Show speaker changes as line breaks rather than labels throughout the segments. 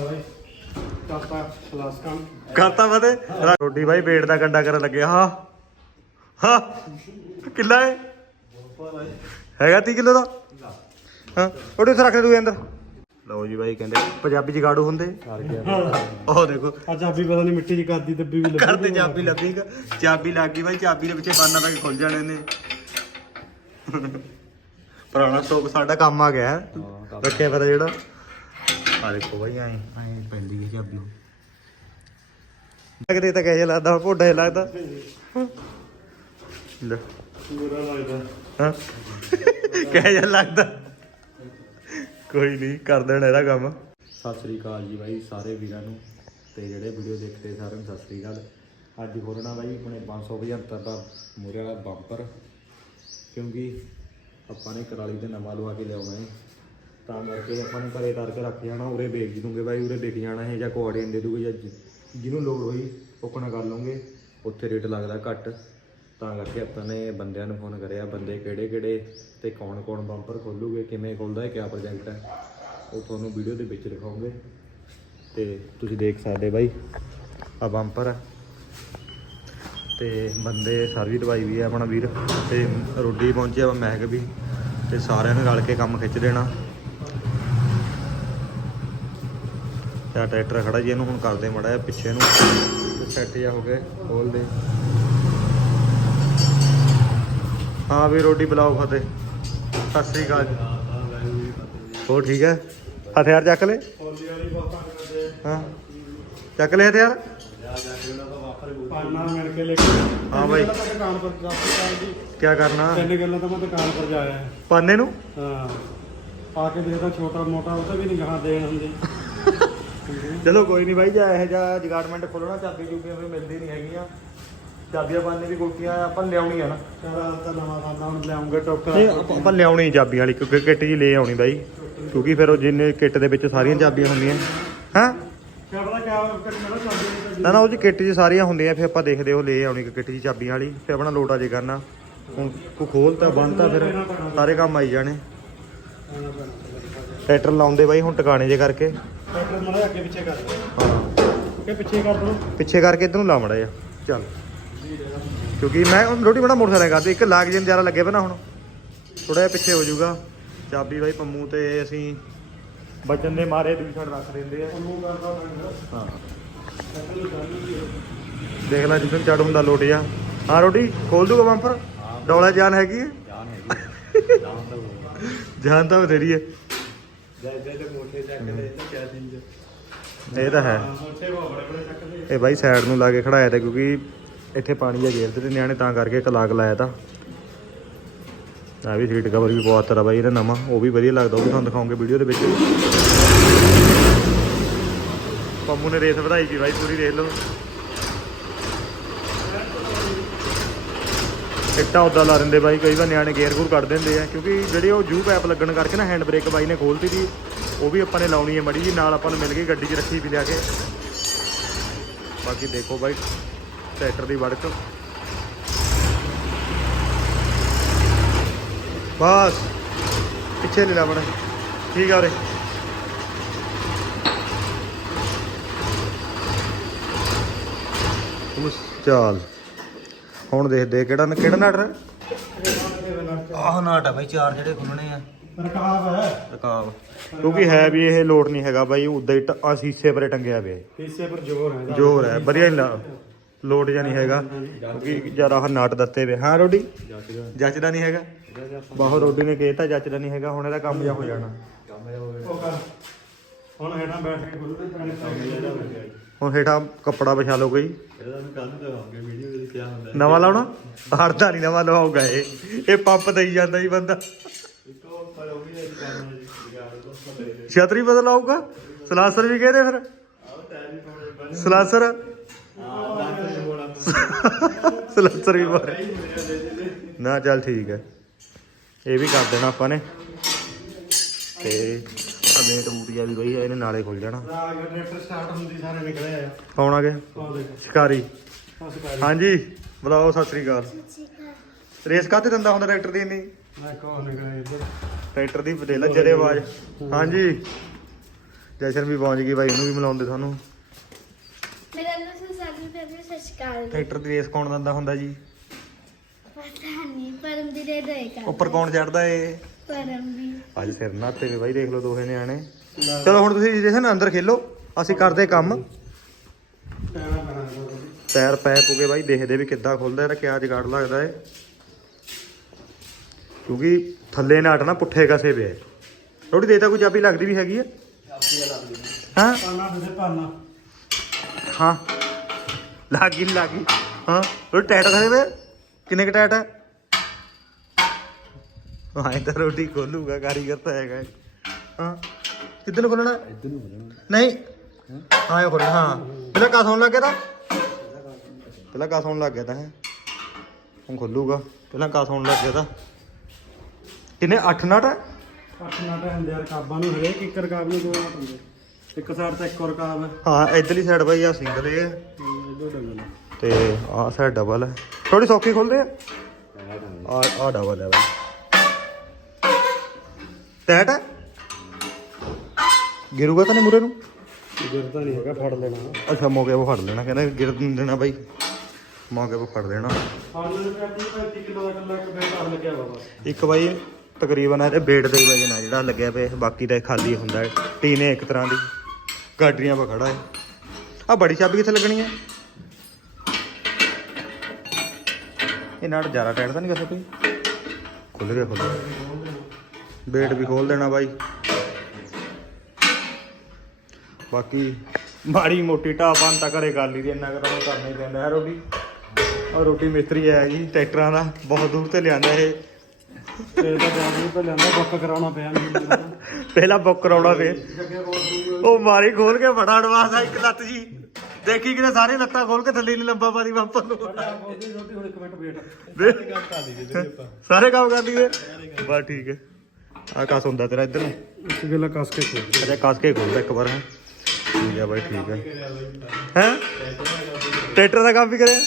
ਬਾਈ। ਕਾਪਾ ਖਲਾਸ ਕੰਮ।
ਕਰਤਾ ਫਤੇ ਰੋਟੀ ਬਾਈ ਵੇਟ ਦਾ ਕੰਡਾ ਕਰਨ ਲੱਗੇ ਹਾਂ। ਹਾਂ। ਕਿੱਲਾ ਹੈ ਹੈਗਾ 30 ਕਿਲੋ ਦਾ? ਹਾਂ। ਉਹਦੇ ਉੱਥੇ ਰੱਖ ਦੇ ਤੂੰ ਅੰਦਰ। ਲਓ ਜੀ ਬਾਈ ਕਹਿੰਦੇ ਪੰਜਾਬੀ ਜਗਾੜੂ ਹੁੰਦੇ। ਉਹ ਦੇਖੋ।
ਆ ਚਾਬੀ ਪਤਾ ਨਹੀਂ ਮਿੱਟੀ ਚ ਕਰਦੀ ਦੱਬੀ ਵੀ ਲੱਗੀ
ਕਰਦੇ ਚਾਬੀ ਲੱਭੀ ਗਾ। ਚਾਬੀ ਲੱਗ ਗਈ ਬਾਈ ਚਾਬੀ ਦੇ ਪਿੱਛੇ ਬਾਨਾ ਤੱਕ ਖੁੱਲ ਜਾਣੇ ਨੇ। ਪੁਰਾਣਾ ਸਟੋਕ ਸਾਡਾ ਕੰਮ ਆ ਗਿਆ। ਰੱਖਿਆ ਪਤਾ ਜਿਹੜਾ। ਆ ਦੇਖੋ ਬਾਈ ਐਂ। ਐਂ ਪੈਂਦੀ ਹੈ ਚਾਬੀ। ਲੱਗਦੇ ਤਾਂ ਕਹਿ ਲੱਗਦਾ ਭੋਡਾ ਜਿਹਾ ਲੱਗਦਾ। ਲੈ।
ਬੁਰਾ ਲੱਗਦਾ।
ਹਾਂ। ਕਹਿ ਜਿਹਾ ਲੱਗਦਾ। ਕੋਈ ਨਹੀਂ ਕਰ ਦੇਣਾ ਇਹਦਾ ਕੰਮ।
ਸਤਿ ਸ੍ਰੀ ਅਕਾਲ ਜੀ ਬਾਈ ਸਾਰੇ ਵੀਰਾਂ ਨੂੰ। ਤੇ ਜਿਹੜੇ ਵੀਡੀਓ ਦੇਖਦੇ ਸਾਰਿਆਂ ਨੂੰ ਸਤਿ ਸ੍ਰੀ ਅਕਾਲ। ਅੱਜ ਖੋਲਣਾ ਬਾਈ ਆਪਣੇ 575 ਦਾ ਮੂਰੇ ਵਾਲਾ ਬੰਪਰ। ਕਿਉਂਕਿ ਆਪਾਂ ਨੇ ਕਰਾਲੀ ਤੇ ਨਵਾਂ ਲਵਾ ਕੇ ਲਿਆਉਣਾ ਹੈ ਤਾਂ ਕਰਕੇ ਆਪਾਂ ਨੇ ਘਰੇ ਕਰਕੇ ਰੱਖ ਜਾਣਾ, ਉਰੇ ਵੇਚ ਦੂੰਗੇ ਬਾਈ, ਉਰੇ ਵਿਕ ਜਾਣਾ ਹੈ ਜਾਂ ਕੋਆਰਡੀਨ ਦੇ ਦੂਗੇ ਜਾਂ ਜਿਹਨੂੰ ਲੋੜ ਹੋਈ ਉਹਕਣਾ ਕਰ ਲਵਾਂਗੇ ਉੱਥੇ ਰੇਟ ਲੱਗਦਾ ਘੱਟ। ਤਾਂ ਕਰਕੇ ਆਪਾਂ ਨੇ ਬੰਦਿਆਂ ਨੂੰ ਫੋਨ ਕਰਿਆ, ਬੰਦੇ ਕਿਹੜੇ ਕਿਹੜੇ ਤੇ ਕੌਣ ਕੌਣ ਬੰਪਰ ਖੋਲੂਗੇ, ਕਿਵੇਂ ਖੋਲਦਾ ਹੈ, ਕਿਆ ਪ੍ਰੋਜੈਕਟ ਹੈ। ਉਹ ਤੁਹਾਨੂੰ ਵੀਡੀਓ ਦੇ ਵਿੱਚ ਦਿਖਾਉਂਗੇ। ਤੇ ਤੁਸੀਂ ਦੇਖ ਸਕਦੇ ਬਾਈ ਆ ਬੰਪਰ ਹੈ। ਤੇ ਬੰਦੇ ਸਰਵੀ ਦਵਾਈ ਵੀ ਹੈ ਆਪਣਾ ਵੀਰ। ਤੇ ਰੋਡੀ ਪਹੁੰਚਿਆ ਵਾ ਮਹਿਕ ਵੀ। ਤੇ ਸਾਰਿਆਂ ਨੇ ਰਲ ਕੇ ਕੰਮ ਖਿੱਚ ਦੇਣਾ। ਤੇ ਟਰੈਕਟਰ ਖੜਾ ਜੀ ਇਹਨੂੰ ਹੁਣ ਕਰਦੇ ਮੜਾ ਪਿੱਛੇ ਨੂੰ। ਸੈੱਟ ਜਾ ਹੋ ਗਏ ਖੋਲ ਦੇ। ਹਾਂ ਵੀ ਰੋਟੀ ਬੁਲਾਓ ਫਤਿਹ। ਸਤਿ ਸ੍ਰੀ ਅਕਾਲ ਜੀ। ਹੋਰ ਠੀਕ ਹੈ? ਹਥਿਆਰ ਚੱਕ ਲੈ
ਹਾਂ। ਚੱਕ ਲੈ ਹਥਿਆਰ?
ਪਾਣਾ ਮਿਲ ਕੇ ਲੈ ਕੇ
ਹਾਂ ਬਾਈ।
ਪਹਿਲਾਂ ਤਾਂ ਦੁਕਾਨ ਪਰ ਜਾ ਕੇ
ਕਰਨਾ?
ਤਿੰਨ ਗੱਲਾਂ ਤਾਂ ਮੈਂ ਦੁਕਾਨ ਪਰ ਜਾਇਆ ਹੈ
ਪਾਨੇ ਨੂੰ?
ਹਾਂ। ਆ ਕੇ ਦੇਖਦਾ ਛੋਟਾ ਮੋਟਾ ਉਹ ਤਾਂ ਵੀ ਨਹੀਂ ਗਾਹਾਂ ਦੇਣ ਹੁੰਦੀ।
ਚਲੋ ਕੋਈ ਨਹੀਂ ਬਾਈ ਜਾ ਇਹ ਜਾ ਜਗਾਰਡਮੈਂਟ ਖੋਲਣਾ ਚਾਬੀ ਚੂਬੀਆਂ ਵੀ ਮਿਲਦੀ ਨਹੀਂ ਹੈਗੀਆਂ। ਚਾਬੀਆਂ ਪਾਣੇ ਦੀ ਕੋਟੀਆਂ ਆਪਾਂ ਲਿਆਉਣੀ ਆ ਨਾ।
ਚਲ ਤਾਂ ਨਵਾਂ ਖਾਂਦਾ ਹੁਣ ਲਿਆਉਂਗੇ
ਨਹੀਂ ਆਪਾਂ ਲਿਆਉਣੀ ਚਾਬੀਆਂ ਵਾਲੀ ਕਿਉਂਕਿ ਕਿੱਟ ਜੀ ਲੈ ਆਉਣੀ ਬਾਈ। ਕਿਉਂਕਿ ਫਿਰ ਉਹ ਜਿੰਨੇ ਕਿੱਟ ਦੇ ਵਿੱਚ ਸਾਰੀਆਂ ਚਾਬੀਆਂ ਹੁੰਦੀਆਂ। ਹਾਂ?
ਚਾਬੀ
ਨਾ ਨਾ ਉਹ ਜੀ ਕਿੱਟ 'ਚ ਸਾਰੀਆਂ ਹੁੰਦੀਆਂ ਫਿਰ ਆਪਾਂ ਦੇਖਦੇ ਉਹ ਲੈ ਆਉਣੀ ਕਿੱਟ 'ਚ ਚਾਬੀਆਂ ਵਾਲੀ। ਫਿਰ ਆਪਣਾ ਲੋਟਾ ਜੇ ਕਰਨਾ। ਹੁਣ ਕੋ ਖੋਲਤਾ ਬੰਨਤਾ ਫਿਰ ਸਾਰੇ ਕੰਮ ਆਈ ਜਾਣੇ। ਟਰੈਕਟਰ ਲਾਉਂਦੇ ਬਾਈ ਹੁਣ ਟਿਕਾਣੇ ਜੇ ਕਰਕੇ।
ਅੱਗੇ ਪਿੱਛੇ ਕਰ ਦੇ
ਹਾਂ।
ਕਿ ਪਿੱਛੇ ਕਰ ਦੋ
ਪਿੱਛੇ ਕਰਕੇ ਇਧਰ ਨੂੰ ਲਾ ਮੜਾ ਜਾ ਚੱਲ। ਕਿਉਂਕਿ ਮੈਂ ਉਹ ਰੋਟੀ ਬੜਾ ਮੋਟਰਸਾਈਕਲ ਕਰਦੇ ਇੱਕ ਲਾਗ ਜਿੰਨ ਜ਼ਿਆਦਾ ਲੱਗੇ ਨਾ ਹੁਣ। ਥੋੜਾ ਜਿਹਾ ਪਿੱਛੇ ਹੋ ਜਾਊਗਾ। ਚਾਬੀ ਬਾਈ ਪੰਮੂ ਤੇ ਅਸੀਂ ਬਚਨ ਦੇ ਮਾਰੇ ਦੂਜੀ ਸਾਈਡ ਰੱਖ ਦਿੰਦੇ ਆ।
ਉਹਨੂੰ ਕਰਦਾ
ਹਾਂ। ਦੇਖ ਲੈ ਜਿੱਦਨ ਚੜ ਹੁੰਦਾ ਲੋਟ ਜਾ ਹਾਂ ਰੋਟੀ ਖੋਲ ਦੂਗਾ ਬੰਪਰ? ਡੌਲਾ ਜਾਨ ਹੈਗੀ ਹੈ?
ਜਾਨ ਹੈਗੀ ਜਾਨ ਤਾਂ ਹੋਊਗਾ
ਜਾਨ ਤਾਂ ਬਥੇਰੀ ਹੈ।
ਜੈ ਜੈ ਤਾਂ ਕਿਆ
ਇਹ ਤਾਂ ਹੈ।
ਉੱਥੇ ਬਹੁਤ ਬੜੇ ਬੜੇ ਚੱਕਦੇ
ਇਹ ਬਾਈ ਸਾਈਡ ਨੂੰ ਲਾ ਕੇ ਖੜਾਇਆ ਤਾਂ ਕਿਉਂਕਿ ਇੱਥੇ ਪਾਣੀ ਆ ਗੇਰਦੇ ਤੇ ਨਿਆਣੇ ਤਾਂ ਕਰਕੇ ਇੱਕ ਲਾਗ ਲਾਇਆ ਤਾਂ। ਆ ਵੀ ਸੀਟ ਕਵਰ ਵੀ ਬਹੁਤ ਤਰ੍ਹਾਂ ਬਾਈ ਇਹਦਾ ਨਵਾਂ ਉਹ ਵੀ ਵਧੀਆ ਲੱਗਦਾ ਉਹ ਵੀ ਤੁਹਾਨੂੰ ਦਿਖਾਉਂਗੇ ਵੀਡੀਓ ਦੇ ਵਿੱਚ। ਪੰਮੂ ਨੇ ਰੇਸ ਵਧਾਈ ਸੀ ਬਾਈ ਪੂਰੀ ਦੇਖ ਲਓ। ਇੱਟਾਂ ਉਦਾਂ ਲਾ ਦਿੰਦੇ ਬਾਈ, ਕਈ ਵਾਰ ਨਿਆਣੇ ਗੇਅਰ ਗੂਰ ਕੱਢ ਦਿੰਦੇ ਆ, ਕਿਉਂਕਿ ਜਿਹੜੇ ਉਹ ਜੂ ਪੈਪ ਲੱਗਣ ਕਰਕੇ ਨਾ ਹੈਂਡ ਬ੍ਰੇਕ ਬਾਈ ਨੇ ਖੋਲਤੀ ਸੀ, ਉਹ ਵੀ ਆਪਾਂ ਨੇ ਲਾਉਣੀ ਹੈ ਮੜੀ ਜੀ ਨਾਲ ਆਪਾਂ ਨੂੰ ਮਿਲ ਗਈ ਗੱਡੀ 'ਚ ਰੱਖੀ ਵੀ ਲਿਆ ਕੇ। ਬਾਕੀ ਦੇਖੋ ਬਾਈ, ਟਰੈਕਟਰ ਦੀ ਵੜਕ। ਬਸ, ਪਿੱਛੇ ਲੈ ਲਾਉਣਾ ਠੀਕ ਆ ਉਰੇ। ਉਸ ਚਾਲ। ਹੁਣ ਦੇਖਦੇ ਕਿਹੜਾ ਕਿਹੜਾ ਨਾਟ ਹੈ ਆਹ ਨਾਟ ਆ ਬਾਈ ਚਾਰ ਜਿਹੜੇ ਖੁੱਲਣੇ ਆ।
ਰਕਾਬ ਹੈ।
ਰਕਾਬ। ਕਿਉਂਕਿ ਹੈ ਵੀ ਇਹ ਲੋਡ ਨਹੀਂ ਹੈਗਾ ਬਾਈ ਉਦਾਂ ਹੀ ਟ- ਆਹ ਸੀਸੇ ਪਰੇ ਟੰਗਿਆ ਪਿਆ।
ਹਿੱਸੇ ਪਰ ਜ਼ੋਰ ਹੈ।
ਜ਼ੋਰ ਹੈ ਵਧੀਆ ਨਹੀਂ ਲਾ- ਲੋਡ ਜਾਂ ਨਹੀਂ ਹੈਗਾ। ਕਿਉਂਕਿ ਜਰਾ ਆਹ ਨਾਟ ਦਿੱਤੇ ਵੇ ਹਾਂ ਰੋਡੀ? ਜੱਚਦਾ ਨਹੀਂ ਹੈਗਾ। ਬਾਹਰ ਰੋਡੀ ਨੇ ਕਹਿਤਾ ਜੱਚਦਾ ਨਹੀਂ ਹੈਗਾ ਹੁਣ ਇਹਦਾ ਕੰਮ ਜਾ ਹੋ ਜਾਣਾ।
ਹੁਣ ਹੇਠਾਂ ਬੈਠ ਕੇ ਖੁੱਲਦੇ ਪੈਣੇ
ਹੁਣ ਹੇਠਾਂ ਕੱਪੜਾ ਵਿਛਾ ਲਓ ਕੋਈ।
ਇਹਦਾ ਮੈਂ ਕੱਲ ਦਿਖਾਉਂਗੇ ਵੀਡੀਓ ਵਿੱਚ ਕੀ ਹੁੰਦਾ
ਨਵਾਂ ਲਾਉਣਾ? ਹੜਦਾ ਨਹੀਂ ਨਵਾਂ ਲਵਾਉਗਾ ਇਹ। ਇਹ ਪੰਪ ਦੇਈ ਜਾਂਦਾ ਹੀ ਬੰਦਾ।
ਇੱਕ ਉਹ ਪਰ ਉਹ ਵੀ ਇਹ ਕੰਮ ਹੈ ਜੀ ਪਤਾ ਹੀ
ਛਤਰੀ ਬਦਲ ਆਊਗਾ? ਸਲਾਸਰ ਵੀ ਕਹਦੇ ਫਿਰ?
ਆਹ ਟਾਇਰ ਵੀ ਪਾਉਣੇ ਬਣ।
ਸਲਾਸਰ?
ਹਾਂ ਹੋਣਾ
ਸਲਾਸਰ ਵੀ ਬਾਰੇ ਨਾ ਚੱਲ ਠੀਕ ਹੈ। ਇਹ ਵੀ ਕਰ ਦੇਣਾ ਆਪਾਂ ਨੇ। ਤੇ ਅਮੇਟ ਬੂਟੀਆ ਵੀ ਬਈ ਇਹਨੇ ਨਾਲੇ ਖੁੱਲ ਜਾਣਾ।
ਰਾਗ ਟਰੈਕਟਰ ਸਟਾਰਟ ਹੁੰਦੀ ਸਾਰੇ ਨਿਕਲੇ ਆ।
ਕੌਣ ਆ ਗਿਆ
ਆਹ ਦੇਖ
ਸ਼ਿਕਾਰੀ।
ਆਹ ਸਕਾਈ
ਹਾਂਜੀ ਬੁਲਾਓ ਸਤਿ ਸ੍ਰੀ ਅਕਾਲ। ਰੇਸ ਕਾਤੇ ਦਿੰਦਾ ਹੁੰਦਾ ਟਰੈਕਟਰ ਦੀ ਇੰਨੀ?
ਮੈਂ ਕੋਹ ਨਿਕਲੇ ਇੱਧਰ?
ਟਰੈਕਟਰ ਦੀ ਬਦੇਲਾ ਜਰੇ ਆਵਾਜ਼। ਹਾਂਜੀ। ਜਸ਼ਨ ਵੀ ਪਹੁੰਚ ਗਈ ਬਾਈ ਉਹਨੂੰ ਵੀ ਮਿਲਾਉਂਦੇ ਤੁਹਾਨੂੰ।
ਮੇਰਾ ਨਾਮ ਸੁਸਾਨੀ ਬੇਬੀ ਸਤਿ ਸ਼੍ਰੀ ਅਕਾਲ।
ਟਰੈਕਟਰ ਦੀ ਰੇਸ ਕੌਣ ਦਿੰਦਾ ਹੁੰਦਾ ਜੀ?
ਪਤਾ ਨਹੀਂ ਪਰਮ ਦੀ ਦੇ ਦੇ ਕਰ
ਉੱਪਰ ਕੌਣ ਚੜਦਾ ਏ?
ਪਰਮ
ਅੱਜ ਸਿਰ ਨਾਤੇ ਵੀ ਬਾਈ, ਦੇਖ ਲਓ ਦੋਹੇ ਨਿਆਣੇ। ਚਲੋ, ਹੁਣ ਤੁਸੀਂ ਜਸ਼ਨ ਅੰਦਰ ਖੇਲੋ, ਅਸੀਂ ਕਰਦੇ ਕੰਮ।
ਟਾਇਰਾਂ
ਪੈ ਪੁਗੇ ਬਾਈ, ਦੇਖਦੇ ਵੀ ਕਿੱਦਾਂ ਖੁੱਲਦਾ ਇਹਦਾ, ਕਿਆ ਜਗਾੜ ਲੱਗਦਾ ਏ ਕਿਉਂਕਿ ਥੱਲੇ ਨਾਟ ਨਾ ਪੁੱਠੇ ਕਸੇ ਪਿਆ ਏ। ਥੋੜੀ ਦੇਰ ਤਾਂ ਕੋਈ ਚਾਬੀ ਲੱਗਦੀ ਵੀ ਹੈਗੀ ਆ। ਹਾਂ?
ਪਾਨਾ ਫਿਰ ਪਾਨਾ
ਹਾਂ। ਲੱਗੀ ਨੀ ਲੱਗੀ ਹਾਂ, ਉਹ ਟੈਟ ਕਰੇ ਵੇ ਕਿੰਨੇ ਕ ਟੈਟ ਹੈ ਇਹ ਤਾਂ ਰੋਟੀ ਖੋਲੂਗਾ ਕਾਰੀਗਰ ਤਾਂ ਹੈਗਾ। ਹਾਂ ਕਿੱਧਰ ਨੂੰ ਖੋਲਣਾ?
ਇੱਧਰ ਨੂੰ ਜਾਣਾ
ਨਹੀਂ। ਹਾਂ ਇਹ ਖੋਲਣਾ ਹਾਂ। ਪਹਿਲਾਂ ਕਾ ਸੌਣ ਲੱਗ ਗਿਆ ਤਾਂ? ਪਹਿਲਾਂ ਕਾ ਸੌਣ ਲੱਗ ਗਿਆ ਤਾਂ ਹੈ। ਹੁਣ ਖੋਲੂਗਾ। ਪਹਿਲਾਂ ਕਾ ਸੌਣ ਲੱਗ ਗਿਆ ਤਾਂ। ਕਿੰਨੇ 8 ਨਟ? ਹੈ
ਅੱਠ ਨਾਟਾ ਹੁੰਦੇ ਆ ਰਕਾਬਾਂ ਨੂੰ ਹਰੇਕ ਇੱਕ ਰਕਾਬ ਨੂੰ ਦੋ ਨਾਟ ਹੁੰਦੇ ਇੱਕ ਸਾਈਡ ਤੇ ਇੱਕ ਹੋਰ ਰਕਾਬ ਹੈ
ਹਾਂ ਇਧਰਲੀ ਸਾਈਡ ਬਾਈ ਆ ਸਿੰਗਲ ਇਹ। ਹੈ,
ਇਹਦੋਂ ਡੰਗਲ
ਤੇ ਆਹ ਸਾਈਡ ਡਬਲ ਹੈ ਥੋੜੀ ਸੌਖੀ ਖੋਲਦੇ ਆ। ਆ ਆ ਡਬਲ ਹੈ ਬਾਈ। ਟੈਟ ਹੈ ਗਿਰੂਗਾ ਤਾਂ ਨਹੀਂ ਮੁਰੇ ਨੂੰ?
ਗਿਰਦਾ ਨਹੀਂ ਹੈਗਾ ਫੜ ਲੈਣਾ।
ਅੱਛਾ ਮੌਕੇ ਉਹ ਫੜ ਲੈਣਾ ਕਹਿੰਦਾ ਗਿਰ ਦੇਣਾ ਬਾਈ। ਮੌਕੇ ਉਹ ਫੜ ਲੈਣਾ।
ਫੜ ਲੈਣਾ ਕਿ 35 ਕਿਲੋ ਦਾ ਕੱਲਾ ਇੱਕ ਬੈਠ ਲੱਗਿਆ ਬਾਬਾ
ਇੱਕ ਬਾਈ ਤਕਰੀਬਨ ਇਹਦੇ ਬੇਟ ਦੇ ਵਜਨ ਆ ਜਿਹੜਾ ਲੱਗਿਆ ਪਿਆ ਬਾਕੀ ਤਾਂ ਖਾਲੀ ਹੁੰਦਾ ਹੈ। ਟੀਨੇ ਇੱਕ ਤਰ੍ਹਾਂ ਦੀ। ਗਾਡਰੀਆਂ 'ਪਾ ਖੜਾ ਹੈ। ਆ ਬੜੀ ਚਾਬੀ ਕਿੱਥੇ ਲੱਗਣੀ ਹੈ? ਇਹ ਨਾਲ ਜ਼ਿਆਦਾ ਟਾਈਟ ਤਾਂ ਨਹੀਂ ਕਰ ਸਕਦੀ ਖੁੱਲ ਗਿਆ ਖੁੱਲ ਗਿਆ। ਬੇਟ ਵੀ ਖੋਲ ਦੇਣਾ ਬਾਈ। ਬਾਕੀ ਮਾੜੀ ਮੋਟੀ ਢਾਪਾਂ ਤਾਂ ਘਰੇ ਕਰ ਲਈ ਦੀ ਇੰਨਾ ਕੁ ਤਾਂ ਹੁਣ ਕਰਨਾ ਹੀ ਪੈਂਦਾ ਹੈ ਰੋਟੀ। ਔਰ ਰੋਟੀ ਮਿਸਤਰੀ ਹੈ ਜੀ ਟਰੈਕਟਰਾਂ ਦਾ ਬਹੁਤ ਦੂਰ ਤੇ ਲਿਆਂਦਾ ਇਹ।
ਤੇ ਇਹਦਾ ਜਾਨ ਵੀ ਪਹਿਲਾਂ ਦਾ ਬੁੱਕ ਕਰਾਉਣਾ ਪਿਆ
ਪਹਿਲਾਂ ਬੁੱਕ ਕਰਾਉਣਾ ਫੇਰ ਉਹ ਮਾਰੀ ਖੋਲ ਕੇ ਬੜਾ ਅਡਵਾਂਸ ਆ ਇੱਕ ਲੱਤ ਜੀ। ਦੇਖੀ ਕਿਤੇ ਸਾਰੇ ਲੱਤਾਂ ਖੋਲ ਕੇ ਥੱਲੇ ਨਹੀਂ ਲੰਬਾ ਪਾਦੀ ਬੰਪਰ ਨੂੰ।
ਵੇਟ।
ਸਾਰੇ ਕੰਮ ਕਰ ਲਈਏ। ਬਸ ਠੀਕ ਹੈ। ਆ ਕਸ ਹੁੰਦਾ ਤੇਰਾ ਇੱਧਰ। ਨੂੰ
ਇੱਕ ਗੱਲਾਂ ਕੱਸ ਕੇ ਖੋਲ
ਅੱਛਾ ਕਸ ਕੇ ਖੋਲਦਾ ਇੱਕ ਵਾਰ ਹੈ। ਠੀਕ ਹੈ ਬਾਈ ਠੀਕ ਹੈ ਹੈ? ਟਰੈਕਟਰ ਦਾ ਕੰਮ ਵੀ ਕਰਿਆ?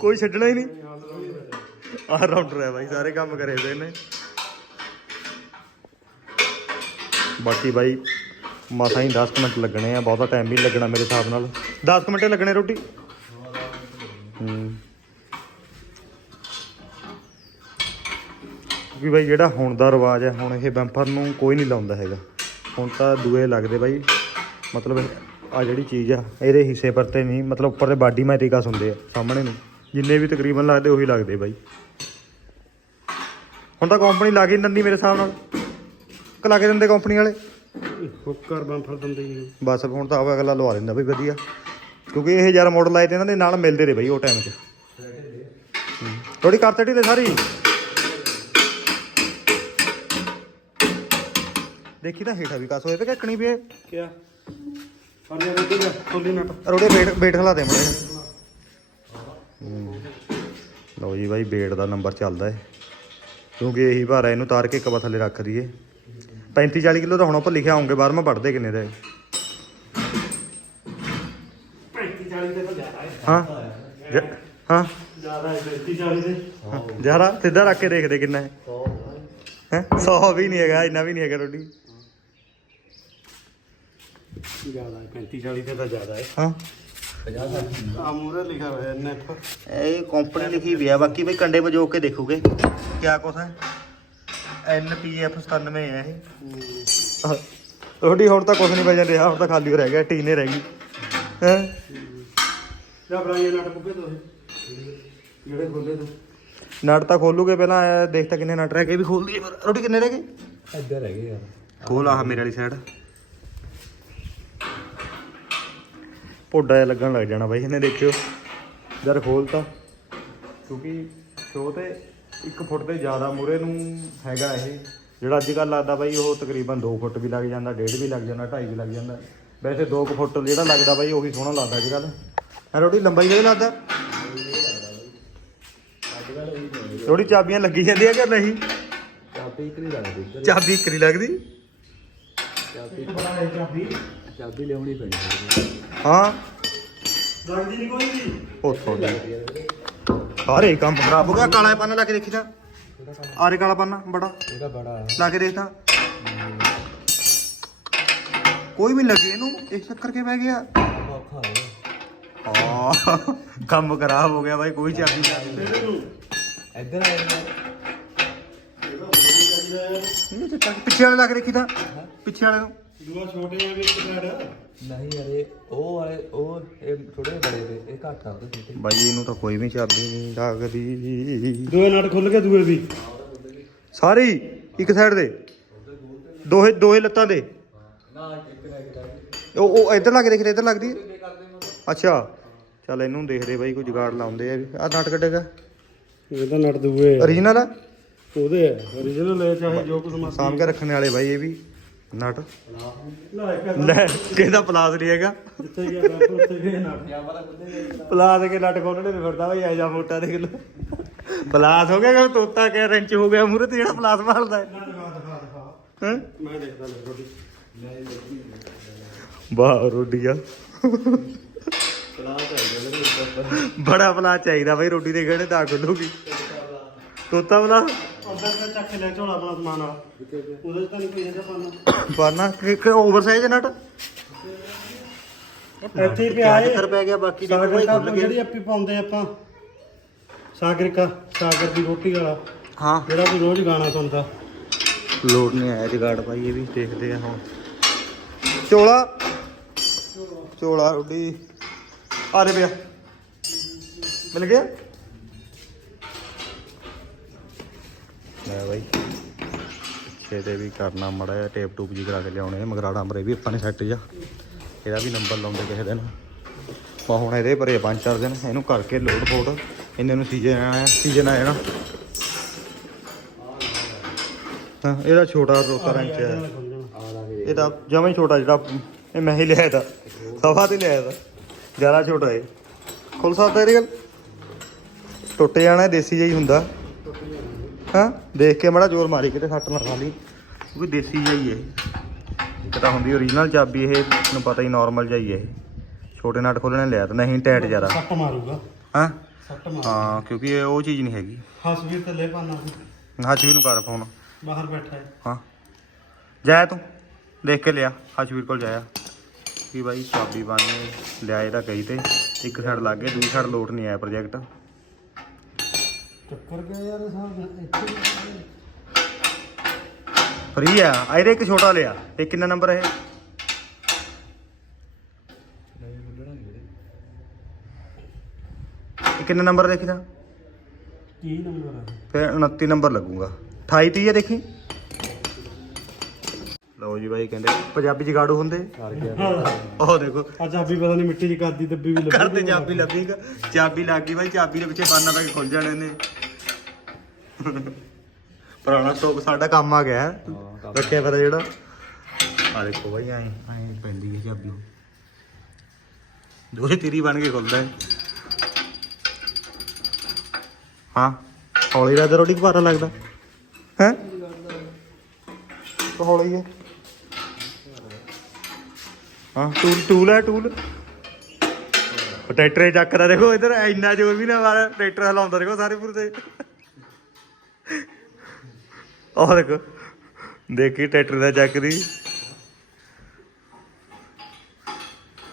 ਕੋਈ ਛੱਡਣਾ ਹੀ ਨਹੀਂ? ਆਹ ਰਾਉਂਡਰ ਹੈ ਬਾਈ ਸਾਰੇ ਕੰਮ ਕਰੇ ਦੇ ਨੇ। ਬਾਕੀ ਬਾਈ ਮਸਾਂ ਹੀ 10 ਕੁ ਮਿੰਟ ਲੱਗਣੇ ਆ ਬਹੁਤਾ ਟਾਈਮ ਵੀ ਲੱਗਣਾ ਮੇਰੇ ਹਿਸਾਬ ਨਾਲ। 10 ਕੁ ਮਿੰਟ ਲੱਗਣੇ ਰੋਟੀ? ਹੂੰ। ਵੀ ਬਾਈ ਜਿਹੜਾ ਹੁਣ ਦਾ ਰਿਵਾਜ ਹੈ ਹੁਣ ਇਹ ਬੰਪਰ ਨੂੰ ਕੋਈ ਨਹੀਂ ਲਾਉਂਦਾ ਹੈਗਾ। ਹੁਣ ਤਾਂ ਦੂਏ ਲੱਗਦੇ ਬਾਈ। ਮਤਲਬ ਆ ਜਿਹੜੀ ਚੀਜ਼ ਆ ਇਹਦੇ ਹਿੱਸੇ ਪਰ ਤੇ ਨਹੀਂ ਮਤਲਬ ਉੱਪਰ ਦੇ ਬਾਡੀ ਮੈਟਿਕਸ ਹੁੰਦੇ ਆ ਸਾਹਮਣੇ ਨੂੰ। ਜਿੰਨੇ ਵੀ ਤਕਰੀਬਨ ਲੱਗਦੇ ਉਹੀ ਲੱਗਦੇ ਬਾਈ। ਹੁਣ ਤਾਂ ਕੰਪਨੀ ਲਾ ਕੇ ਨੰਨੀ ਮੇਰੇ ਹਿਸਾਬ ਨਾਲ। ਕਿ ਲਾ ਕੇ ਦਿੰਦੇ ਕੰਪਨੀ ਵਾਲੇ?
ਹੁੱਕਰ ਬੰਫਰ ਦਿੰਦੇ ਹੀ
ਬਸ ਹੁਣ ਤਾਂ ਆਵਾ ਅਗਲਾ ਲਵਾ ਲੈਂਦਾ ਬਈ ਵਧੀਆ। ਕਿਉਂਕਿ ਇਹ ਯਾਰ ਮਾਡਲ ਆਏ ਤੇ ਇਹਨਾਂ ਦੇ ਨਾਲ ਮਿਲਦੇ ਰਹੇ ਬਈ ਉਹ ਟਾਈਮ 'ਚ। ਥੋੜੀ ਕਰ ਚੜੀ ਤੇ ਸਾਰੀ? ਦੇਖੀ ਤਾਂ ਹੇਠਾ ਵੀ ਕਸ ਹੋਏ ਤੇ ਕੱਕਣੀ ਵੀ
ਕਿਆ? ਫੜ ਲਿਆ ਰੋਟੀ ਦਾ ਖੋਲੀ ਨਟ।
ਰੋੜੇ ਬੇਟ ਬੇਟ ਖਲਾ ਦੇ ਮੜੇ ਲਓ ਜੀ ਬਾਈ ਬੇਟ ਦਾ ਨੰਬਰ ਚੱਲਦਾ ਹੈ ਕਿਉਂਕਿ ਇਹੀ ਭਾਰਾ ਇਹਨੂੰ ਤਾਰ ਕੇ ਇੱਕ ਵਾਰ ਥੱਲੇ ਰੱਖ ਦਈਏ। 35 40 ਕਿਲੋ ਤਾਂ ਹੁਣ ਉੱਪਰ ਲਿਖਿਆ ਹੋਊਗੇ ਬਾਹਰ ਮੈਂ ਪੜਦੇ ਕਿੰਨੇ ਦਾ ਹੈ
35 40 ਦੇ ਤਾਂ ਜ਼ਿਆਦਾ ਹੈ।
ਹਾਂ।
ਜ਼ਿਆਦਾ ਹੈ 35 40 ਦੇ
ਜਰਾ ਸਿੱਧਾ ਰੱਖ ਕੇ ਦੇਖਦੇ ਕਿੰਨਾ ਹੈ। ਹੈ? 100 ਵੀ ਨਹੀਂ ਹੈਗਾ ਇੰਨਾ ਵੀ ਨਹੀਂ ਹੈਗਾ ਰੋਟੀ।
ਜ਼ਿਆਦਾ ਹੈ। 35 40 ਦੇ ਤਾਂ ਜ਼ਿਆਦਾ ਹੈ।
ਹਾਂ।
ਆ ਮੂਰੇ ਲਿਖਿਆ ਹੋਇਆ ਨੈਟ
ਇਹ ਕੰਪਨੀ ਲਿਖੀ ਵੀ ਆ। ਬਾਕੀ ਬਈ ਕੰਡੇ ਵਜੋ ਕੇ ਦੇਖੋਗੇ। ਕਿਆ ਕੁਛ ਹੈ? NPF 97 ਹੈ ਇਹ। ਤੁਹਾਡੀ ਹੁਣ ਤਾਂ ਕੁਛ ਨਹੀਂ ਵਜਨ ਰਿਹਾ। ਹੁਣ ਤਾਂ ਖਾਲੀ ਹੋ ਰਹਿ ਗਿਆ। ਟੀਨੇ ਰਹਿ ਗਈ। ਹੈ?
ਜਾ ਬਰਾਈਏ ਨਟ ਪੁੱਗੇ ਤੁਸੀਂ ਜਿਹੜੇ ਖੋਲੇ ਤੂੰ
ਨਟ ਤਾਂ ਖੋਲੂਗੇ ਪਹਿਲਾਂ। ਇਹ ਦੇਖ ਤਾਂ ਕਿੰਨੇ ਨਟ ਰਹਿ ਗਏ। ਵੀ ਖੋਲ ਦਈਏ ਫਿਰ। ਰੋਟੀ ਕਿੰਨੇ ਰਹਿ ਗਏ?
ਇੱਧਰ ਹੈਗੇ ਯਾਰ।
ਖੋਲ ਆਹ ਮੇਰੇ ਵਾਲੀ ਸਾਈਡ ਪੋਡਾ ਜਿਹਾ ਲੱਗਣ ਲੱਗ ਜਾਣਾ ਬਾਈ ਇਹਨੇ ਦੇਖਿਓ। ਜਦ ਖੋਲਤਾ ਕਿਉਂਕਿ ਸ਼ੋ ਤੇ 1 ਫੁੱਟ ਤੇ ਜ਼ਿਆਦਾ ਮੂਰੇ ਨੂੰ ਹੈਗਾ ਇਹ। ਜਿਹੜਾ ਅੱਜ ਕੱਲ੍ਹ ਲੱਗਦਾ ਬਾਈ ਉਹ ਤਕਰੀਬਨ 2 ਫੁੱਟ ਵੀ ਲੱਗ ਜਾਂਦਾ 1.5 ਵੀ ਲੱਗ ਜਾਂਦਾ 2.5 ਵੀ ਲੱਗ ਜਾਂਦਾ। ਵੈਸੇ 2 ਫੁੱਟ ਜਿਹੜਾ ਲੱਗਦਾ ਬਾਈ ਉਹੀ ਸੋਹਣਾ ਲੱਗਦਾ ਅੱਜ ਕੱਲ੍ਹ। ਹੈ ਰੋਟੀ ਲੰਬਾਈ ਕਿਹਦੇ ਲੱਗਦਾ? ਰੋਟੀ ਚਾਬੀਆਂ ਲੱਗੀ ਜਾਂਦੀਆਂ ਕਿ ਨਹੀਂ?
ਚਾਬੀ ਇੱਕ ਨਹੀਂ ਲੱਗਦੀ।
ਚਾਬੀ ਇੱਕ ਨਹੀਂ ਲੱਗਦੀ?
ਚਾਬੀ
ਚਾਬੀ
ਚਾਬੀ ਲਿਆਉਣੀ ਪੈਣੀ ਫਿਰ
ਹਾਂ।
ਲੱਗਦੀ ਨਹੀਂ ਕੋਈ ਵੀ।
ਉਹ ਤੁਹਾਡੇ। ਸਾਰੇ ਕੰਮ ਖਰਾਬ ਹੋ ਗਿਆ। ਕਾਲਾ ਪੰਨ ਲਾ ਕੇ ਦੇਖੀ ਤਾਂ। ਆਰੇ ਕਾਲਾ ਪੰਨ ਬੜਾ।
ਇਹਦਾ ਬੜਾ
ਲਾ ਕੇ ਦੇਖ ਤਾਂ। ਕੋਈ ਵੀ ਨੀ ਲੱਗੇ ਇਹਨੂੰ ਇਹ ਚੱਕਰ ਕੇ ਪੈ ਗਿਆ।
ਔਖਾ ਹੋ।
ਕੰਮ ਖਰਾਬ ਹੋ ਗਿਆ ਬਾਈ ਕੋਈ ਚਾਬੀ ਨਹੀਂ
ਇੱਧਰ ਆ ਜਾ।
ਇਹ ਚੱਕਰ ਪਿੱਛੇ ਵਾਲੇ ਲਾ ਕੇ ਦੇਖੀ ਤਾਂ। ਪਿੱਛੇ ਵਾਲੇ ਨੂੰ।
ਦੂਆ ਛੋਟੇ ਆ ਵੀ ਇੱਕ ਸਾਈਡ
ਨਹੀਂ ਅਰੇ ਉਹ ਵਾਲੇ ਉਹ ਇਹ ਥੋੜੇ ਬੜੇ ਨੇ ਇਹ ਘੱਟ ਆ ਉਹਦੇ ਛੋਟੇ।
ਬਾਈ ਇਹਨੂੰ ਤਾਂ ਕੋਈ ਵੀ ਚਾਬੀ ਨਹੀਂ ਲੱਗਦੀ।
ਦੂਏ ਨਟ ਖੁੱਲ ਗਏ ਦੂਏ ਵੀ।
ਸਾਰੀ ਇੱਕ ਸਾਈਡ ਦੇ। ਦੋਹੇ ਦੋਹੇ ਲੱਤਾਂ ਦੇ। ਉਹ ਉਹ ਇੱਧਰ ਲੱਗ ਦੇਖ ਇੱਧਰ ਲੱਗਦੀ ਹੈ? ਅੱਛਾ। ਚੱਲ ਇਹਨੂੰ ਦੇਖਦੇ ਬਾਈ ਕੋਈ ਜੁਗਾੜ ਲਾਉਂਦੇ ਆ। ਆ ਨਟ ਕੱਢੇਗਾ।
ਇਹਦਾ ਨਟ ਦੂਏ ਆ।
ਓਰੀਜਨਲ ਆ?
ਉਹਦੇ ਆ। Origignal ਹੈ ਚਾਹੇ ਜੋ ਕੁਝ ਮਰਜ਼ੀ।
ਸਾਂਭ ਕੇ ਰੱਖਣ ਵਾਲੇ ਬਾਈ ਇਹ ਵੀ। ਨਟ।
ਲੈ,
ਕਿਹਦਾ ਪਲਾਸ ਨਹੀਂ ਹੈਗਾ?
ਜਿੱਥੇ ਗਿਆ ਬੈਠ ਉੱਥੇ ਗਏ ਨਟ
ਪਲਾਸ ਕੇ ਲੱਟ ਖੋਲਣੇ ਤੇ ਫਿਰਦਾ ਬਈ ਐਜਾ ਮੋਟਾ ਦੇਖ ਲੋ। ਪਲਾਸ ਹੋ ਗਿਆ ਕਿ ਤੋਤਾ ਕਿ ਰੈਂਚ ਹੋ ਗਿਆ ਮੂਰੇ ਤੇ ਜਿਹੜਾ ਪਲਾਸ ਮਾਰਦਾ ਹੈ?
ਦਿਖਾ ਮੈਂ ਦੇਖਦਾ ਲੈ ਰੋਟੀ
ਵਾਹ ਰੋਡੀਆ ਬੜਾ ਪਲਾਸ ਚਾਹੀਦਾ ਬਈ ਰੋਟੀ ਦੇ ਗਹਿਣੇ ਤਾਂ ਖੁੱਲੂਗੀ। ਤੋਤਾ ਪਲਾਸ
ਅੰਦਰ ਤੇ ਚੱਕ ਲੈ ਝੋਲਾ ਆਪਣਾ ਸਮਾਨ ਵਾਲਾ। ਉਹਦੇ ਚ ਤਾਂ ਨਹੀਂ ਕੋਈ ਹੈਗਾ ਪਾਣਾ
ਪਾਣਾ ਕਿ ਓਵਰਸਾਈਜ਼ ਨਟ?
ਇੱਥੇ ਹੀ ਪਿਆ ਏ
ਪੈ ਗਿਆ ਬਾਕੀ ਦੇ
ਸਾਗਰ
ਕੋਈ
ਦਾ
ਖੁੱਲ ਗਏ।
ਜਿਹੜੀ ਆਪੀ ਪਾਉਂਦੇ ਆਪਾਂ। ਸਾਗਰਿਕਾ ਸਾਗਰ ਦੀ ਰੋਟੀ ਵਾਲਾ।
ਹਾਂ।
ਜਿਹੜਾ ਕੋਈ ਰੋਜ਼ ਗਾਣਾ ਸੁਣਦਾ।
ਲੋਡ ਨਹੀਂ ਆਇਆ ਜਗਾੜ ਭਾਈ ਇਹ ਵੀ ਦੇਖਦੇ ਆ ਹੁਣ। ਚੋਲਾ। ਚੋਲਾ ਰੋਡੀ ਆ ਰੇ ਪਿਆ। ਮਿਲ ਗਿਆ? ਲੈ ਬਾਈ। ਪਿੱਛੇ ਤੇ ਵੀ ਕਰਨਾ ਮੜਾ ਜਿਹਾ, ਟੇਪ ਟੂਪ ਜੀ ਕਰਾ ਕੇ ਲਿਆਉਣੇ ਆ, ਮਗਰਾੜਾ ਮਰੇ ਵੀ ਆਪਾਂ ਨੇ ਸੈੱਟ ਜਾ ਇਹਦਾ ਵੀ ਨੰਬਰ ਲਾਉਂਦੇ ਕਿਸੇ ਦਿਨ। ਪਾ ਹੁਣ ਇਹਦੇ ਭਰੇ ਪੰਜ ਚਾਰ ਦਿਨ, ਇਹਨੂੰ ਕਰਕੇ ਲੋਡ ਫੋਟ ਇਹਨਾਂ ਨੂੰ ਸੀਜ਼ਨ ਆਇਆ, ਸੀਜ਼ਨ ਆ ਜਾਣਾ ਹਾਂ, ਇਹਦਾ ਛੋਟਾ ਰੋਤਾ ਰੰਚ ਹੈ
ਆ ਲਾ
ਹੀ ਛੋਟਾ ਜਿਹੜਾ, ਇਹ ਮੈਂ ਹੀ ਲਿਆਇਆ ਦਾ ਸਵਾ ਤੇ ਲਿਆਇਆ ਤਾ। ਜ਼ਿਆਦਾ ਛੋਟਾ ਹੈ ਖੁੱਲ ਸਕਦਾ ਇਹਦੇ ਗੱਲ ਟੁੱਟ ਜਾਣਾ, ਦੇਸੀ ਜਿਹਾ ਹੀ ਹੁੰਦਾ। ਹਾਂ ਦੇਖ ਕੇ ਮੜਾ ਜ਼ੋਰ ਮਾਰੀ ਕਿਤੇ ਸੱਟ ਨਾ ਖਾ ਲਈ। ਵੀ ਦੇਸੀ ਜਿਹਾ ਹੀ ਹੈ ਇੱਕ ਤਾਂ ਹੁੰਦੀ ਓਰੀਜਨਲ ਚਾਬੀ ਇਹ ਨੂੰ ਪਤਾ ਹੀ ਨਾਰਮਲ ਹੈ ਇਹ। ਛੋਟੇ ਨਟ ਖੋਲਣੇ ਲਿਆ ਤਾਂ ਨਹੀਂ ਟਾਈਟ ਜ਼ਿਆਦਾ।
ਸੱਟ ਮਾਰੂਗਾ।
ਹਾਂ?
ਸੱਟ ਮਾਰ
ਹਾਂ ਕਿਉਂਕਿ ਇਹ ਉਹ ਚੀਜ਼ ਨਹੀਂ ਹੈਗੀ।
ਹਸਵੀਰ ਤੇ ਲੈ ਪਾਣਾ
ਹੱਥ ਵੀ ਨੂੰ ਕਰ ਫੋਨ।
ਬਾਹਰ ਬੈਠਾ ਹੈ।
ਹਾਂ। ਜਾਇਆ ਤੂੰ? ਦੇਖ ਕੇ ਲਿਆ। ਹਸ਼ਵੀਰ ਕੋਲ ਜਾਇਆ। ਕੀ ਬਾਈ ਚਾਬੀ ਬਾਨੇ ਲਿਆਏ ਤਾਂ ਕਈ ਤੇ। ਇੱਕ ਸਾਈਡ ਲੱਗ ਗਿਆ ਦੂਜੀ ਸਾਈਡ ਲੋਟ ਨਹੀਂ ਆਇਆ ਪ੍ਰੋਜੈਕਟ
ਚੱਕਰ ਗਿਆ ਯਾਰ ਸਾਹਿਬ ਇੱਥੇ
ਫਰੀ ਆ ਆ ਇਹਦੇ ਇੱਕ ਛੋਟਾ ਲਿਆ ਇਹ ਕਿੰਨਾ ਨੰਬਰ ਹੈ ਇਹ ਕਿੰਨਾ ਨੰਬਰ ਦੇਖੀ ਤਾਂ?
ਕੀ ਨੰਬਰ ਹੈ
ਫਿਰ 29 ਨੰਬਰ ਲੱਗੂਗਾ। 28 30 ਹੈ ਦੇਖੀ? ਲਓ ਜੀ ਬਾਈ ਕਹਿੰਦੇ ਪੰਜਾਬੀ ਜਗਾੜੂ ਹੁੰਦੇ। ਉਹ ਦੇਖੋ।
ਆ ਚਾਬੀ ਪਤਾ ਨਹੀਂ ਮਿੱਟੀ ਦੀ ਕਾਦੀ ਦੱਬੀ ਵੀ ਲੱਗੀ
ਕਰਦੇ ਚਾਬੀ ਲੱਭੀ। ਚਾਬੀ ਲੱਗ ਗਈ ਬਾਈ ਚਾਬੀ ਦੇ ਪਿੱਛੇ ਬਾਨਾ ਤੱਕ ਖੁੱਲ ਜਾਣੇ ਨੇ। ਪੁਰਾਣਾ ਸਟੋਕ ਸਾਡਾ ਕੰਮ ਆ ਗਿਆ। ਰੱਖਿਆ ਪਤਾ ਜਿਹੜਾ। ਆ ਦੇਖੋ ਬਾਈ ਐਂ ਐਂ ਪੈਂਦੀ ਹੈ ਚਾਬੀ। ਦੋਹੇ ਤੇਰੀ ਬਣ ਕੇ ਖੁੱਲਦਾ ਹੈ ਹਾਂ ਹੌਲੀ ਰਾਤ ਰੋਟੀ ਭਾਰਾ ਲੱਗਦਾ ਹੈ? ਹੌਲੀ ਹੈ ਹਾਂ ਟੂਲ ਟੂਲ ਹੈ ਟੂਲ। ਉਹ ਟਰੈਕਟਰ ਚੱਕਦਾ ਦੇਖੋ ਇਧਰ ਇੰਨਾ ਜ਼ੋਰ ਵੀ ਨਾ ਮਾਰ ਟਰੈਕਟਰ ਹਿਲਾਉਂਦਾ ਦੇਖੋ ਸਾਰੇ ਪੂਰੇ ਤੇ। ਉਹ ਦੇਖੋ, ਦੇਖੀ ਟਰੈਕਟਰ ਦਾ ਚੱਕਦੀ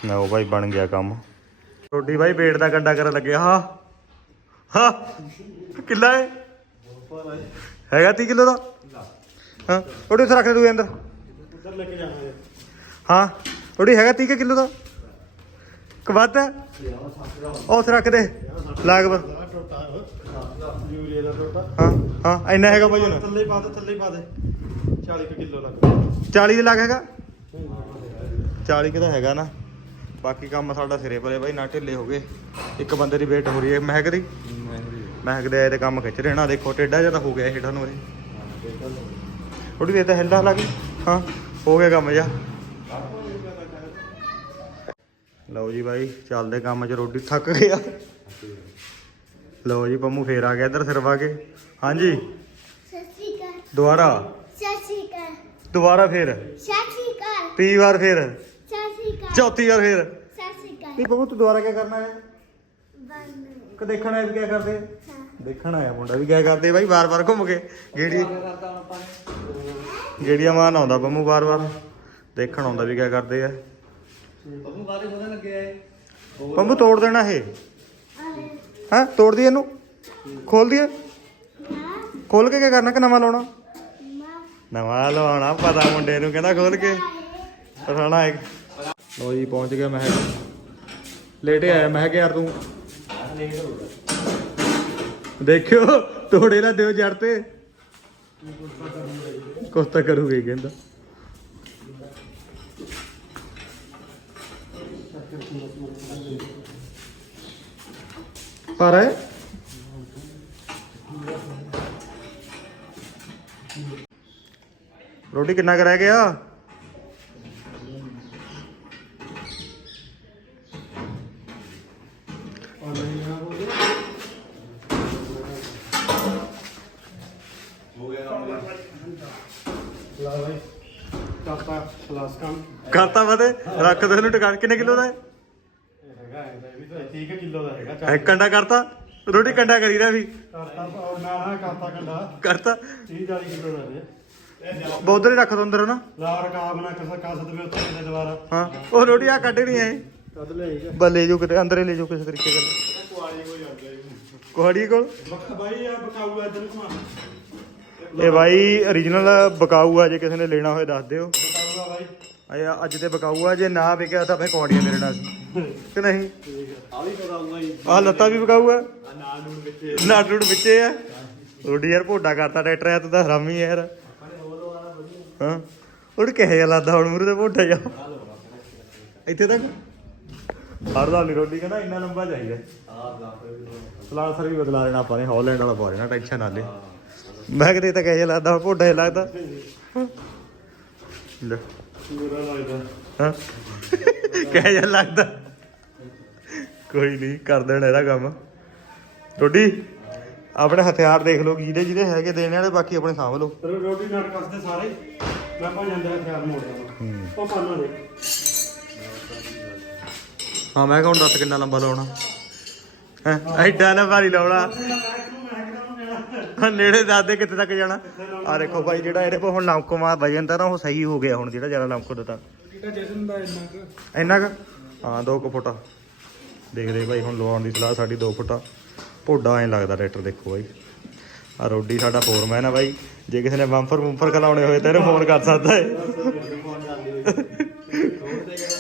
ਨਾ ਉਹ ਭਾਈ ਬਣ ਗਿਆ ਕੰਮ। ਰੋਟੀ ਭਾਈ ਵੇਟ ਦਾ ਕੰਡਾ ਕਰਨ ਲੱਗਿਆ ਹਾਂ ਹਾਂ ਕਿੱਲਾ ਹੈ? ਹੈਗਾ 30 ਕਿਲੋ ਦਾ? ਹਾਂ ਉਹਦੇ ਉੱਥੇ ਰੱਖ ਦੇ ਤੂੰ ਅੰਦਰ।
ਉੱਧਰ ਲੈ ਕੇ ਜਾਣਾ ਹਾਂ
ਥੋੜੀ ਹੈਗਾ 30 ਕਿਲੋ ਦਾ? ਕਵੱਤ ਹੈ? ਉਹ ਉੱਥੇ ਰੱਖ ਦੇ ਲਾਗਵਰ
ਟੋਟਾ ਯੂਰੀਆ ਦਾ ਟੋਟਾ
ਹਾਂ ਹਾਂ ਇੰਨਾ ਹੈਗਾ ਭਾਈ ਹੁਣ।
ਥੱਲੇ ਪਾ ਦੇ ਥੱਲੇ ਪਾ ਦੇ। 40 ਕਿਲੋ ਲੱਗਦਾ
40 ਦੇ ਲੱਗ ਹੈਗਾ? 40 ਕਿਦਾ ਹੈਗਾ ਨਾ। ਬਾਕੀ ਕੰਮ ਸਾਡਾ ਸਿਰੇ ਪਰੇ ਬਾਈ ਨਾ ਢਿੱਲੇ ਹੋ ਗਏ। ਇੱਕ ਬੰਦੇ ਦੀ ਵੇਟ ਹੋ ਰਹੀ ਹੈ ਮਹਿਕ ਦੀ। ਮਹਿਕ ਦੇ ਆਏ ਤੇ ਕੰਮ ਖਿੱਚ ਰਹੇ ਨਾ ਦੇਖੋ ਟੇਡਾ ਜਿਹਾ ਤਾਂ ਹੋ ਗਿਆ ਇਹ ਥੋੜੀ ਦੇਰ ਤਾਂ ਹਿਲਦਾ ਲੱਗੀ ਹਾਂ ਹੋ ਗਿਆ ਕੰਮ ਜਾ ਲਓ ਜੀ ਬਾਈ ਚੱਲਦੇ ਕੰਮ 'ਚ। ਰੋਟੀ ਥੱਕ ਗਿਆ ਲਓ ਜੀ ਪੰਮੂ ਫੇਰ ਆ ਗਿਆ ਇੱਧਰ ਸਿਰਵਾ ਕੇ। ਹਾਂਜੀ।
ਸਤਿ ਸ਼੍ਰੀ ਅਕਾਲ
ਦੁਬਾਰਾ।
ਸਤਿ ਸ਼੍ਰੀ ਅਕਾਲ
ਦੁਬਾਰਾ ਫੇਰ।
ਸਤਿ ਸ਼੍ਰੀ ਅਕਾਲ
ਤੀਹ ਵਾਰ ਫੇਰ।
ਸਤਿ ਸ਼੍ਰੀ ਅਕਾਲ
ਚੌਥੀ ਵਾਰ ਫੇਰ।
ਸਤਿ ਸ਼੍ਰੀ ਅਕਾਲ
ਨਹੀਂ ਪੰਮੂ ਤੂੰ ਦੁਬਾਰਾ ਕੀ ਕਰਨਾ ਹੈ?
ਬੰਨ
ਕਿ ਦੇਖਣਾ ਹੈ ਵੀ ਕੀ ਕਰਦੇ?
ਹਾਂ।
ਦੇਖਣ ਆਇਆ ਮੁੰਡਾ ਵੀ ਕੀ ਕਰਦੇ ਬਾਈ ਵਾਰ-ਵਾਰ ਘੁੰਮ ਕੇ। ਗੇੜੀ ਗੇੜੀਆਂ ਮਾਰਨ ਆਉਂਦਾ ਪੰਮੂ ਵਾਰ-ਵਾਰ ਦੇਖਣ ਆਉਂਦਾ ਵੀ ਕਿਆ ਕਰਦੇ ਆ।
ਬੱਬੂ ਕਾਦੇ ਹੋਣੇ ਲੱਗੇ ਆਏ
ਪੰਮੂ ਤੋੜ ਦੇਣਾ ਇਹ। ਹਾਂ? ਤੋੜ ਦੀ ਇਹਨੂੰ? ਖੋਲ ਦਈਏ? ਖੋਲ ਕੇ ਕੀ ਕਰਨਾ ਕਿ ਨਵਾਂ ਲਾਉਣਾ? ਨਵਾਂ ਲਵਾਉਣਾ ਪਤਾ ਮੁੰਡੇ ਨੂੰ ਕਹਿੰਦਾ ਖੋਲ ਕੇ। ਪਠਾਣਾ ਇੱਕ। ਲੋ ਜੀ, ਪਹੁੰਚ ਗਿਆ ਮੈਂ ਲੇਟੇ ਆਇਆ ਮੈਂ ਕਿਹਾ ਯਾਰ ਤੂੰ। ਦੇਖਿਓ, ਤੋੜੇ ਨਾ ਦਿਓ ਜੜ ਤੇ। ਕੁਛ ਤਾਂ ਕਰੂਗੇ ਹੀ ਕਹਿੰਦਾ। ਪਰ ਰੋਟੀ ਕਿੰਨਾ ਕੁ ਰਹਿ ਗਿਆ?
ਖਲਾਸ ਕੰਮ
ਕਰਤਾ ਵਦੇ ਰੱਖ ਦੋ ਇਹਨੂੰ ਟਿਕਾਣ ਕਿੰਨੇ ਕਿਲੋ ਦਾ ਹੈ?
ਹੈਗਾ ਇਹਦਾ ਵੀ ਤਾਂ 30 ਕਿਲੋ ਦਾ ਹੈਗਾ
ਇੱਕ ਕੰਡਾ ਕਰਤਾ? ਰੋਟੀ ਕੰਡਾ ਕਰੀ ਰਿਹਾ ਵੀ
ਕਰਤਾ ਨਾ ਨਾ ਕੰਡਾ।
ਕਰਤਾ?
30 40 ਕਿਲੋ ਦਾ ਹੈ
ਬੌਧਰ ਹੀ ਰੱਖ ਦੋ ਅੰਦਰ ਨਾ।
ਲਾ ਰਕਾਬ ਨਾ ਕਸ ਕਸ ਦੇ ਉੱਤੇ ਕਿਤੇ ਦੁਬਾਰਾ।
ਹਾਂ ਉਹ ਰੋਟੀ ਆ ਕੱਢਣੀ
ਕਦ ਲਿਆਈਗਾ
ਬੱਲੇ ਜੋ ਕਿਤੇ ਅੰਦਰ ਲੈ ਜਾਓ ਕਿਸੇ ਤਰੀਕੇ ਨਾਲ। ਕੋਹੜੀ ਕੋਲ?
ਬਾਈ ਆ ਬਕਾਊ ਆ ਇਧਰ ਘੁਮਾ।
ਇਹ ਬਾਈ origignal ਬਕਾਊ ਆ ਜੇ ਕਿਸੇ ਨੇ ਲੈਣਾ ਹੋਏ ਦੱਸ ਦਿਓ।
ਬਕਾਊ ਆ ਬਾਈ।
ਆਇਆ, ਅੱਜ ਤੇ ਬਕਾਊ ਆ, ਜੇ ਨਾ ਵਿਕਿਆ ਤਾਂ ਫੇ ਕੌੜੀਆਂ ਮੇਰੇ ਨਾਲ। ਕਿ ਨਹੀਂ?
ਆ ਵੀ ਕਰਾਉਂਗਾ ਜੀ
ਆਹ ਲੱਤਾਂ ਵੀ ਬਕਾਊ ਆ।
ਆ ਨਾਲ ਨੂੰ ਵਿੱਚ
ਨਾੜ ਵਿੱਚੇ ਆ। ਰੋਡੀ ਯਾਰ, ਭੋਡਾ ਕਰਤਾ ਟਰੈਕਟਰ ਆ ਤੂੰ ਤਾਂ ਹਰਾਮੀ ਯਾਰ। ਹਾਂ। ਉਹ ਕਿਹੇ ਜਿਹਾ ਹੁਣ ਮੂਰੇ ਤੇ ਭੋਡਾ ਜਾ। ਇੱਥੇ ਤੱਕ? ਹਰਦਾ ਨਹੀਂ ਰੋਡੀ, ਕਹਿੰਦਾ ਇੰਨਾ ਲੰਬਾ ਚਾਹੀਦਾ ਸਲਾਂਸਰ ਵੀ ਬਦਲਾ ਲੈਣਾ ਆਪਾਂ ਨੇ, ਹਾਲੈਂਡ ਵਾਲਾ ਪਾ ਲੈਣਾ ਟੈਨਸ਼ਨ ਨਾ ਲੈ। ਮੈਂ ਕਿਤੇ ਤਾਂ ਕਿਹੇ ਲੱਗਦਾ, ਭੋਡਾ ਜਿਹਾ ਲੱਗਦਾ। ਲੈ।
ਬੁਰਾ ਲੱਗਦਾ।
ਹਾਂ। ਕਿਹੇ ਜਿਹਾ ਲੱਗਦਾ? ਕੋਈ ਨਹੀਂ ਕਰ ਦੇਣਾ ਇਹਦਾ ਕੰਮ। ਰੋਡੀ ਆਪਣੇ ਹਥਿਆਰ ਦੇਖ ਲਓ ਜਿਹਦੇ ਜਿਹਦੇ ਹੈਗੇ ਦੇਣੇ ਵਾਲੇ ਬਾਕੀ ਆਪਣੇ ਸਾਂਭ ਲਓ।
ਤੇ ਰੋਟੀ ਨਾਟ ਕੱਸਦੇ ਸਾਰੇ। ਮੈਂ ਪਾ ਜਾਂਦਾ ਖਿਆਲ ਮੋੜ ਜਾਵਾਂ ਉਹ ਪਾਣਾ ਦੇ।
ਹਾਂ ਮੈਂ ਕਹਾਂ ਦੱਸ ਕਿੰਨਾ ਲੰਬਾ ਲਾਉਣਾ। ਹੈ ਐਡਾ ਲੰਬਾ ਨਹੀਂ ਲਾਉਣਾ। ਨੇੜੇ ਦੱਸਦੇ ਕਿੱਥੇ ਤੱਕ ਜਾਣਾ। ਆ ਦੇਖੋ ਭਾਈ ਜਿਹੜਾ ਇਹਦੇ ਕੋਲ ਹੁਣ ਲੰਕਮਾ ਵਜਨ ਤਾਂ ਉਹ ਸਹੀ ਹੋ ਗਿਆ ਹੁਣ ਜਿਹੜਾ ਜ਼ਿਆਦਾ ਲੰਕੋ ਦਿੱਤਾ।
ਜਸ਼ਨ ਦਾ ਇੰਨਾ ਕੁ?
ਇੰਨਾ ਕੁ ਹਾਂ 2 ਕੁ ਫੁੱਟ। ਦੇਖਦੇ ਭਾਈ ਹੁਣ ਲਵਾਉਣ ਦੀ ਸਲਾਹ ਸਾਡੀ 2 ਫੁੱਟ। ਆ ਐਂ ਲੱਗਦਾ ਟਰੈਕਟਰ ਦੇਖੋ ਭਾਈ। ਆ ਰੋਡੀ ਸਾਡਾ ਫੋਰਮੈਨ ਆ ਭਾਈ। ਜੇ ਕਿਸੇ ਨੇ ਬੰਫਰ ਬੰਫਰ ਖਲਾਉਣੇ ਹੋਏ ਤਾਂ ਇਹਨੂੰ ਫੋਨ ਕਰ ਸਕਦਾ ਹੈ।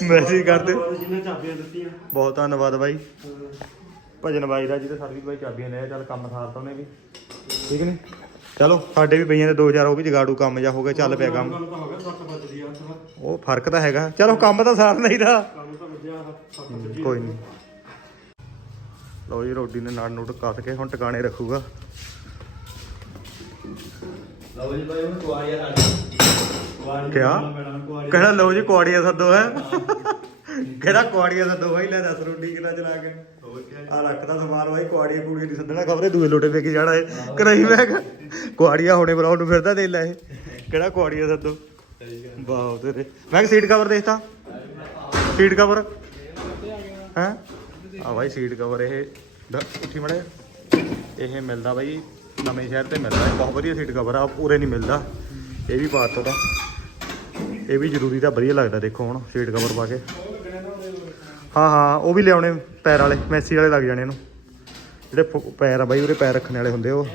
ਮੈਸੇਜ ਕਰਦੇ
ਜਿਹਨੇ
ਬਹੁਤ ਧੰਨਵਾਦ ਬਾਈ ਭਜਨ ਬਾਈ ਦਾ ਜਿਹਦੇ ਸਰਵਿਸ ਬਾਈ ਚਾਬੀਆਂ ਲੈ ਚੱਲ ਕੰਮ ਸਾਰਤਾ ਉਹਨੇ ਵੀ। ਠੀਕ ਨਹੀਂ ਚਲੋ ਸਾਡੇ ਵੀ ਪਈਆਂ ਨੇ 2000 ਉਹ ਵੀ ਜਗਾੜੂ ਕੰਮ ਜਾ ਹੋ ਗਿਆ ਚੱਲ ਪਿਆ ਕੰਮ।
ਗੱਲ ਤਾਂ ਹੋ ਗਿਆ ਸੱਤ ਵੱਜਦੀ ਆ ਹੱਥ
ਉਹ ਫ਼ਰਕ ਤਾਂ ਹੈਗਾ। ਚਲੋ ਕੰਮ ਤਾਂ ਸਾਰ ਨਹੀਂ ਦਾ।
ਕੰਮ ਤਾਂ ਵੱਜਿਆ ਸੱਤ ਵੱਜੀ
ਕੋਈ ਨਹੀਂ ਲਓ ਜੀ ਰੋਡੀ ਨੇ ਨਾੜ ਨੂੜ ਕੱਸ ਕੇ ਹੁਣ ਟਿਕਾਣੇ ਰੱਖੂਗਾ।
ਲਓ ਜੀ ਭਾਈ ਹੁਣ ਕੁਆਰੀਆ ਸਾਡੀ
ਕਿਆ? ਕਹਿੰਦਾ ਲਓ ਜੀ ਕੁਆੜੀਆਂ ਸੱਦੋ ਹੈ? ਕਿਹੜਾ ਕੁਆੜੀਆਂ ਸੱਦੋ? ਬਾਈ ਲੈ ਦੱਸ ਰੋਡੀ ਕਿੱਦਾਂ ਚਲਾ ਕੀ। ਆ ਰੱਖਦਾ ਸਮਾਨ ਬਾਈ ਕੁਆੜੀਆਂ ਕੁੜੀਆਂ ਨਹੀਂ ਸੱਦਣਾ ਖਬਰੇ, ਦੂਏ ਲੋਟੇ ਵੇਖ ਜਾਣਾ ਏ ਕਰਾਈ ਮੈਂ ਕੁਆੜੀਆਂ ਹੁਣੇ ਬੁਲਾਉਣ ਨੂੰ ਫਿਰਦਾ ਦੇ ਲੈ ਇਹ। ਕਿਹੜਾ ਕੁਆੜੀਆਂ ਸੱਦੋ। ਵਾਹ ਤੇਰੇ। ਮੈਂ ਸੀਟ ਕਵਰ ਦੇਖਤਾ। ਸੀਟ ਕਵਰ ਹੈ? ਆ ਬਾਈ, ਸੀਟ ਕਵਰ ਇਹ ਉੱਠੀ ਮੜੇ ਇਹ ਮਿਲਦਾ ਬਾਈ, ਨਵੇਂ ਸ਼ਹਿਰ ਤੇ ਮਿਲਦਾ ਬਹੁਤ ਵਧੀਆ ਸੀਟ ਕਵਰ ਆ ਪੂਰੇ ਨਹੀਂ ਮਿਲਦਾ। ਇਹ ਵੀ ਪਾਤਾ ਦਾ ਇਹ ਵੀ ਜ਼ਰੂਰੀ ਤਾਂ ਵਧੀਆ ਲੱਗਦਾ ਦੇਖੋ ਹੁਣ, ਸੀਟ ਕਵਰ ਪਾ ਕੇ। ਹਾਂ ਹਾਂ, ਉਹ ਵੀ ਲਿਆਉਣੇ ਪੈਰ ਵਾਲੇ, ਮੈਸੀ ਵਾਲੇ ਲੱਗ ਜਾਣੇ ਇਹਨੂੰ। ਜਿਹੜੇ ਫੁ- ਪੈਰ ਆ ਬਾਈ, ਉਹਦੇ ਪੈਰ ਰੱਖਣ ਵਾਲੇ ਹੁੰਦੇ ਉਹ।